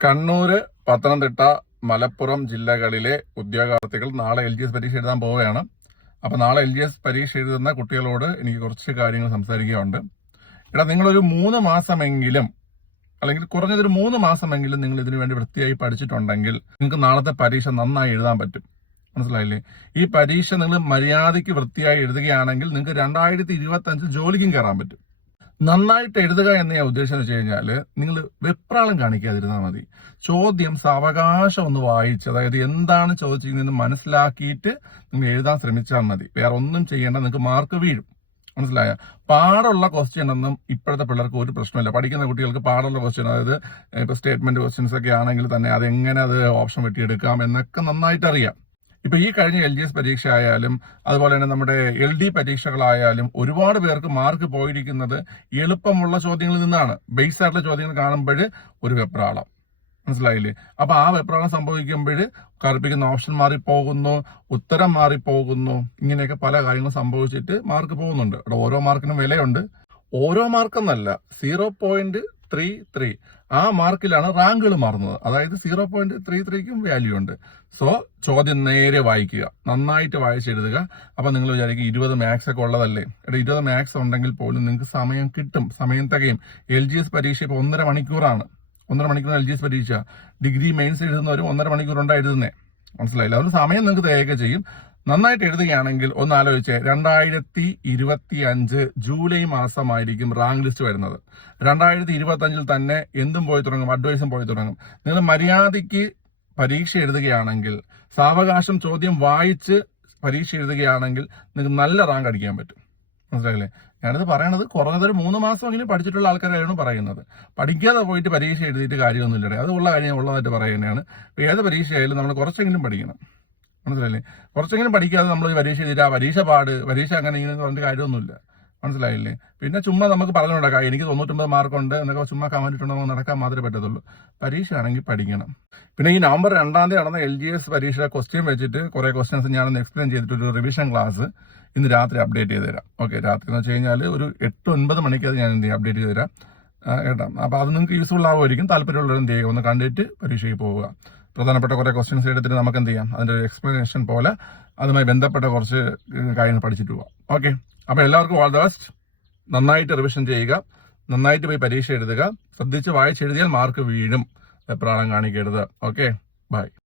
കണ്ണൂര്, പത്തനംതിട്ട, മലപ്പുറം ജില്ലകളിലെ ഉദ്യോഗാർത്ഥികൾ നാളെ LGS പരീക്ഷ എഴുതാൻ പോവുകയാണ്. അപ്പൊ നാളെ LGS പരീക്ഷ എഴുതുന്ന കുട്ടികളോട് എനിക്ക് കുറച്ച് കാര്യങ്ങൾ സംസാരിക്കുകയുണ്ട്. നിങ്ങളൊരു 3 മാസമെങ്കിലും അല്ലെങ്കിൽ കുറഞ്ഞതൊരു 3 മാസമെങ്കിലും നിങ്ങൾ ഇതിനു വേണ്ടി വൃത്തിയായി പഠിച്ചിട്ടുണ്ടെങ്കിൽ നിങ്ങൾക്ക് നാളത്തെ പരീക്ഷ നന്നായി എഴുതാൻ പറ്റും. മനസ്സിലായില്ലേ? ഈ പരീക്ഷ നിങ്ങൾ മര്യാദയ്ക്ക് വൃത്തിയായി എഴുതുകയാണെങ്കിൽ നിങ്ങൾക്ക് 2025 ജോലിക്കും കയറാൻ പറ്റും. നന്നായിട്ട് എഴുതുക എന്ന് ഞാൻ ഉദ്ദേശിച്ചെന്ന് വെച്ച് കഴിഞ്ഞാൽ നിങ്ങൾ വെപ്രാളം കാണിക്കാതിരുന്നാൽ മതി. ചോദ്യം സാവകാശം ഒന്ന് വായിച്ച്, അതായത് എന്താണ് ചോദിച്ചിരിക്കുന്നതെന്ന് മനസ്സിലാക്കിയിട്ട് നിങ്ങൾ എഴുതാൻ ശ്രമിച്ചാൽ മതി. വേറെ ഒന്നും ചെയ്യേണ്ട, നിങ്ങൾക്ക് മാർക്ക് വീഴും. മനസ്സിലായ? പാടുള്ള ക്വസ്റ്റ്യൻ ഒന്നും ഇപ്പോഴത്തെ പിള്ളേർക്ക് ഒരു പ്രശ്നമില്ല. പഠിക്കുന്ന കുട്ടികൾക്ക് പാടുള്ള ക്വസ്റ്റ്യൻ, അതായത് ഇപ്പൊ സ്റ്റേറ്റ്മെന്റ് ക്വസ്റ്റ്യൻസ് ഒക്കെ ആണെങ്കിൽ തന്നെ അതെങ്ങനെ അത് ഓപ്ഷൻ വെട്ടിയെടുക്കാം എന്നൊക്കെ നന്നായിട്ട് അറിയാം. ഇപ്പൊ ഈ കഴിഞ്ഞ LGS പരീക്ഷ ആയാലും അതുപോലെ തന്നെ നമ്മുടെ LD പരീക്ഷകളായാലും ഒരുപാട് പേർക്ക് മാർക്ക് പോയിരിക്കുന്നത് എളുപ്പമുള്ള ചോദ്യങ്ങളിൽ നിന്നാണ്. ബേസ് ആയിട്ടുള്ള ചോദ്യങ്ങൾ കാണുമ്പോൾ ഒരു വെപ്രാളം. മനസ്സിലായില്ലേ? അപ്പൊ ആ വെപ്രാളം സംഭവിക്കുമ്പോൾ കറുപ്പിക്കുന്ന ഓപ്ഷൻ മാറിപ്പോകുന്നു, ഉത്തരം മാറിപ്പോകുന്നു, ഇങ്ങനെയൊക്കെ പല കാര്യങ്ങളും സംഭവിച്ചിട്ട് മാർക്ക് പോകുന്നുണ്ട്. ഓരോ മാർക്കിനും വിലയുണ്ട്. ഓരോ മാർക്കെന്നല്ല, 0.33 ആ മാർക്കിലാണ് റാങ്കുകൾ മാറുന്നത്. അതായത് 0.33ക്കും വാല്യൂ ഉണ്ട്. സോ ചോദ്യം നേരെ വായിക്കുക, നന്നായിട്ട് വായിച്ചെഴുതുക. അപ്പൊ നിങ്ങൾ വിചാരിക്കും 20 മാത്സ് ഒക്കെ ഉള്ളതല്ലേ. 20 മാത്സ് ഉണ്ടെങ്കിൽ പോലും നിങ്ങൾക്ക് സമയം കിട്ടും, സമയം തികയും. LGS പരീക്ഷ ഇപ്പൊ 1.5 മണിക്കൂറാണ്. 1.5 മണിക്കൂർ LGS പരീക്ഷ. ഡിഗ്രി മെയിൻസ് എഴുതുന്നവരും 1.5 മണിക്കൂറുണ്ടാണ് എഴുതുന്നത്. മനസ്സിലായില്ല? അതുകൊണ്ട് സമയം നിങ്ങൾക്ക് തികയൊക്കെ ചെയ്യും. നന്നായിട്ട് എഴുതുകയാണെങ്കിൽ ഒന്ന് ആലോചിച്ചേ, 2025 ജൂലൈ മാസമായിരിക്കും റാങ്ക് ലിസ്റ്റ് വരുന്നത്. 2025 തന്നെ എന്തും പോയി തുടങ്ങും, അഡ്വൈസും പോയി തുടങ്ങും. നിങ്ങൾ മര്യാദയ്ക്ക് പരീക്ഷ എഴുതുകയാണെങ്കിൽ, സാവകാശം ചോദ്യം വായിച്ച് പരീക്ഷ എഴുതുകയാണെങ്കിൽ നിങ്ങൾക്ക് നല്ല റാങ്ക് അടിക്കാൻ പറ്റും. മനസ്സിലായില്ലേ? ഞാനിത് പറയണത് കുറഞ്ഞതൊരു 3 മാസമെങ്കിലും പഠിച്ചിട്ടുള്ള ആൾക്കാരാണ് പറയുന്നത്. പഠിക്കാതെ പോയിട്ട് പരീക്ഷ എഴുതിയിട്ട് കാര്യമൊന്നുമില്ല. അതുള്ള കാര്യം ഉള്ളതായിട്ട് പറയുന്നതാണ്. ഏത് പരീക്ഷയായാലും നമ്മൾ കുറച്ചെങ്കിലും പഠിക്കണം. മനസ്സിലായില്ലേ? കുറച്ചെങ്കിലും പഠിക്കാതെ നമ്മൾ പരീക്ഷ എഴുതിയിട്ട് പരീക്ഷ അങ്ങനെ ഇങ്ങനെ പറഞ്ഞിട്ട് കാര്യമൊന്നുമില്ല. മനസ്സിലായില്ലേ? പിന്നെ ചുമ്മാ നമുക്ക് പറഞ്ഞുകൊണ്ടാക്കാം എനിക്ക് 99 മാർക്കുണ്ട് എന്നൊക്കെ ചുമ്മാ കമന്റ് ഇട്ടുകൊണ്ട് നമുക്ക് നടക്കാൻ മാത്രമേ പറ്റത്തുള്ളൂ. പരീക്ഷ ആണെങ്കിൽ പഠിക്കണം. പിന്നെ ഈ നവംബർ 2 നടന്ന LGS പരീക്ഷ ക്വസ്റ്റ്യൻ വെച്ചിട്ട് കുറെ ക്വസ്റ്റ്യൻസ് ഞാനൊന്ന് എക്സ്പ്ലെയിൻ ചെയ്തിട്ട് ഒരു റിവിഷൻ ക്ലാസ് ഇന്ന് രാത്രി അപ്ഡേറ്റ് ചെയ്ത് തരാം. ഓക്കെ, രാത്രി എന്ന് വെച്ച് കഴിഞ്ഞാൽ ഒരു 8-9 മണിക്ക് അത് ഞാൻ അപ്ഡേറ്റ് ചെയ്ത് തരാം കേട്ടോ. അപ്പൊ അത് നിങ്ങൾക്ക് യൂസ്ഫുൾ ആവുമായിരിക്കും. താല്പര്യമുള്ളവർ എന്ത് ചെയ്യുക, ഒന്ന് കണ്ടിട്ട് പരീക്ഷയ്ക്ക് പോവുക. പ്രധാനപ്പെട്ട കുറെ ക്വസ്റ്റ്യൻസ് എടുത്തിട്ട് നമുക്ക് എന്ത് ചെയ്യാം, അതിന്റെ ഒരു എക്സ്പ്ലനേഷൻ പോലെ അതുമായി ബന്ധപ്പെട്ട കുറച്ച് കാര്യങ്ങൾ പഠിച്ചിട്ട് പോവാം. ഓക്കെ, അപ്പൊ എല്ലാവർക്കും ഓൾ ദ ബെസ്റ്റ്. നന്നായിട്ട് റിവിഷൻ ചെയ്യുക, നന്നായിട്ട് പോയി പരീക്ഷ എഴുതുക. ശ്രദ്ധിച്ച് വായിച്ചെഴുതിയാൽ മാർക്ക് വീഴും. വെപ്രാളം കാണിക്കരുത്. Okay, by.